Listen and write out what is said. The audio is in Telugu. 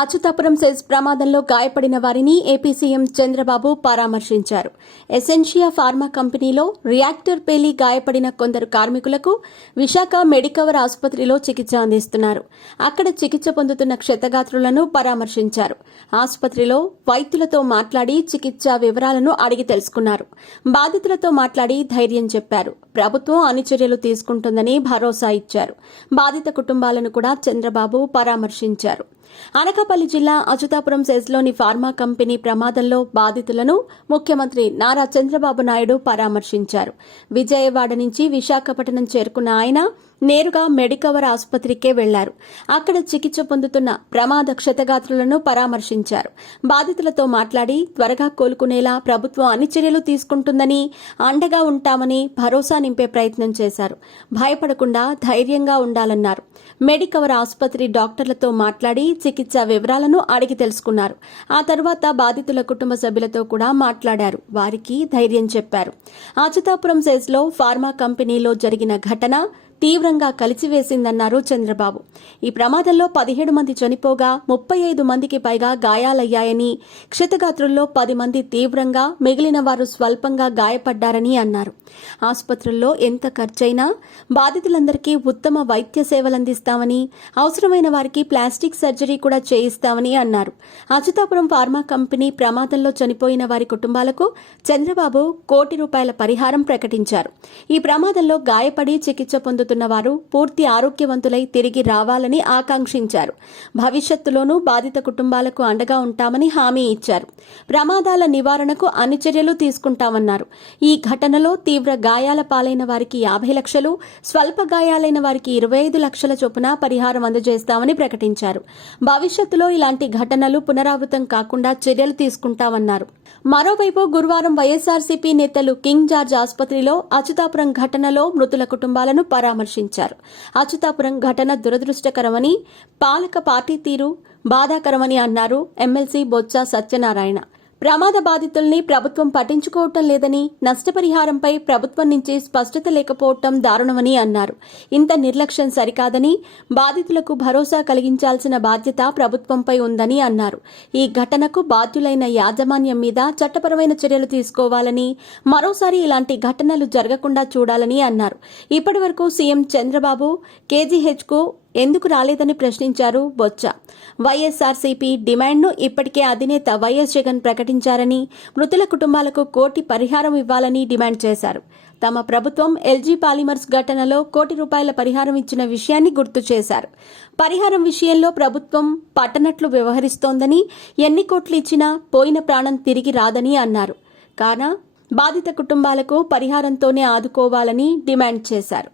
అచ్యుతాపురం సెజ్ ప్రమాదంలో గాయపడిన వారిని ఏపీ సీఎం చంద్రబాబు పరామర్శించారు. ఎసెన్షియా ఫార్మా కంపెనీలో రియాక్టర్ పేలి గాయపడిన కొందరు కార్మికులకు విశాఖ మెడికవర్ ఆసుపత్రిలో చికిత్స అందిస్తున్నారు. అక్కడ చికిత్స పొందుతున్న క్షతగాత్రులను పరామర్శించారు. ఆసుపత్రిలో వైద్యులతో మాట్లాడి చికిత్స వివరాలను అడిగి తెలుసుకున్నారు. బాధితులతో మాట్లాడి ధైర్యం చెప్పారు. ప్రభుత్వం అన్ని చర్యలు తీసుకుంటుందని భరోసా ఇచ్చారు. బాధిత కుటుంబాలను కూడా చంద్రబాబు పరామర్శించారు. అనకాపల్లి జిల్లా అచ్యుతాపురం సెజ్లోని ఫార్మా కంపెనీ ప్రమాదంలో బాధితులను ముఖ్యమంత్రి నారా చంద్రబాబు నాయుడు పరామర్శించారు. విజయవాడ నుంచి విశాఖపట్నం చేరుకున్న ఆయన నేరుగా మెడికవర్ ఆసుపత్రికే వెళ్లారు. అక్కడ చికిత్స పొందుతున్న ప్రమాద క్షతగాత్రులను పరామర్శించారు. బాధితులతో మాట్లాడి త్వరగా కోలుకునేలా ప్రభుత్వం అన్ని చర్యలు తీసుకుంటుందని, అండగా ఉంటామని భరోసా నింపే ప్రయత్నం చేశారు. భయపడకుండా ధైర్యంగా ఉండాలన్నారు. మెడికవర్ ఆసుపత్రి డాక్టర్లతో మాట్లాడి చికిత్స వివరాలను అడిగి తెలుసుకున్నారు. ఆ తర్వాత బాధితుల కుటుంబ సభ్యులతో కూడా మాట్లాడారు. వారికి ధైర్యం చెప్పారు. అచ్యుతాపురం సెజ్లో ఫార్మా కంపెనీలో జరిగిన ఘటన తీవ్రంగా కలిసివేసిందన్నారు చంద్రబాబు. ఈ ప్రమాదంలో 17 మంది చనిపోగా 35 మందికి పైగా గాయాలయ్యాయని, క్షతగాత్రుల్లో 10 మంది తీవ్రంగా, మిగిలిన వారు స్వల్పంగా గాయపడ్డారని అన్నారు. ఆసుపత్రుల్లో ఎంత ఖర్చైనా బాధితులందరికీ ఉత్తమ వైద్య సేవలందిస్తామని, అవసరమైన వారికి ప్లాస్టిక్ సర్జరీ కూడా చేయిస్తామని అన్నారు. అచ్యుతాపురం ఫార్మా కంపెనీ ప్రమాదంలో చనిపోయిన వారి కుటుంబాలకు చంద్రబాబు ₹1 కోటి పరిహారం ప్రకటించారు. ఈ ప్రమాదంలో గాయపడి చికిత్స పొందుతున్న వారు పూర్తి ఆరోగ్యవంతులై తిరిగి రావాలని ఆకాంక్షించారు. భవిష్యత్తులోనూ బాధిత కుటుంబాలకు అండగా ఉంటామని హామీ ఇచ్చారు. ప్రమాదాల నివారణకు అన్ని చర్యలు తీసుకుంటామన్నారు. ఈ ఘటనలో తీవ్ర గాయాల పాలైన వారికి 50 లక్షలు, స్వల్ప గాయాలైన వారికి 25 లక్షల చొప్పున పరిహారం అందజేస్తామని ప్రకటించారు. భవిష్యత్తులో ఇలాంటి ఘటనలు పునరావృతం కాకుండా చర్యలు తీసుకుంటామన్నారు. మరోవైపు గురువారం వైఎస్ఆర్సీపీ నేతలు కింగ్ జార్జ్ ఆసుపత్రిలో అచ్యుతాపురం ఘటనలో మృతుల కుటుంబాలను పరామర్శించారు. అచ్యుతాపురం ఘటన దురదృష్టకరమని, పాలక పార్టీ తీరు బాధాకరమని అన్నారు ఎమ్మెల్సీ బొత్స సత్యనారాయణ. ప్రమాద బాధితుల్ని ప్రభుత్వం పట్టించుకోవటం లేదని, నష్టపరిహారంపై ప్రభుత్వం నుంచి స్పష్టత లేకపోవటం దారుణమని అన్నారు. ఇంత నిర్లక్ష్యం సరికాదని, బాధితులకు భరోసా కలిగించాల్సిన బాధ్యత ప్రభుత్వంపై ఉందని అన్నారు. ఈ ఘటనకు బాధ్యులైన యాజమాన్యం మీద చట్టపరమైన చర్యలు తీసుకోవాలని, మరోసారి ఇలాంటి ఘటనలు జరగకుండా చూడాలని అన్నారు. ఇప్పటివరకు సీఎం చంద్రబాబు కేజీహెచ్కు ఎందుకు రాలేదని ప్రశ్నించారు బొత్స. వైఎస్ఆర్సీపీ డిమాండ్ను ఇప్పటికే అధినేత వైఎస్ జగన్ ప్రకటించారని, మృతుల కుటుంబాలకు ₹1 కోటి పరిహారం ఇవ్వాలని డిమాండ్ చేశారు. తమ ప్రభుత్వం ఎల్జీ పాలిమర్స్ ఘటనలో ₹1 కోటి పరిహారం ఇచ్చిన విషయాన్ని గుర్తు చేశారు. పరిహారం విషయంలో ప్రభుత్వం పట్టనట్లు వ్యవహరిస్తోందని, ఎన్ని కోట్లు ఇచ్చినా పోయిన ప్రాణం తిరిగి రాదని అన్నారు. కాగా బాధిత కుటుంబాలకు పరిహారంతోనే ఆదుకోవాలని డిమాండ్ చేశారు.